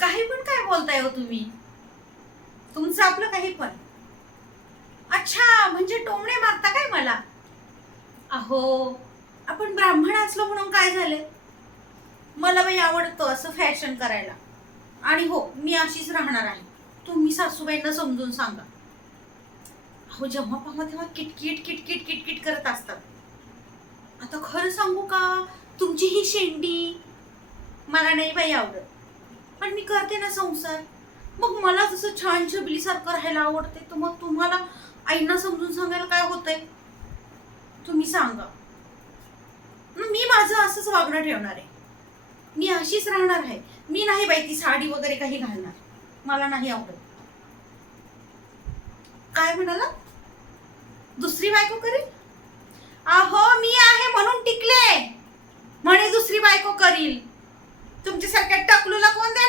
काही पण काय बोलताय हो तुम्ही? तुमचं आपलं काही पण. अच्छा म्हणजे टोमणे मारता काय मला? अहो आपण ब्राह्मण असलो म्हणून काय झालं? मला बाई आवडतं असं फॅशन करायला. आणि हो मी अशीच राहणार आहे. तुम्ही सासूबाईंना समजून सांगा. अहो जेव्हा पाहा तेव्हा किटकिट किटकिट किटकिट करत असतात. आता खरं सांगू का? तुमची ही शेंडी मला नाही बाई आवडत. पण मी करते ना संसार. मग मला जसं छान शबलीसारखं राहायला आवडते तर मग तुम्हाला आईंना समजून सांगायला काय होतंय? तुम्ही सांगा. मग मी माझं असंच वागणं ठेवणार आहे. मी अशीच राहणार आहे. मी नाही बाई ती साडी वगैरे काही घालणार. मला नाही आवडत. काय म्हणाला? दुसरी बायको करेल अहो मी आहे म्हणून टिकले. म्हणे दुसरी बायको करील. तुमच्यासारख्या टकलूला कोण द्या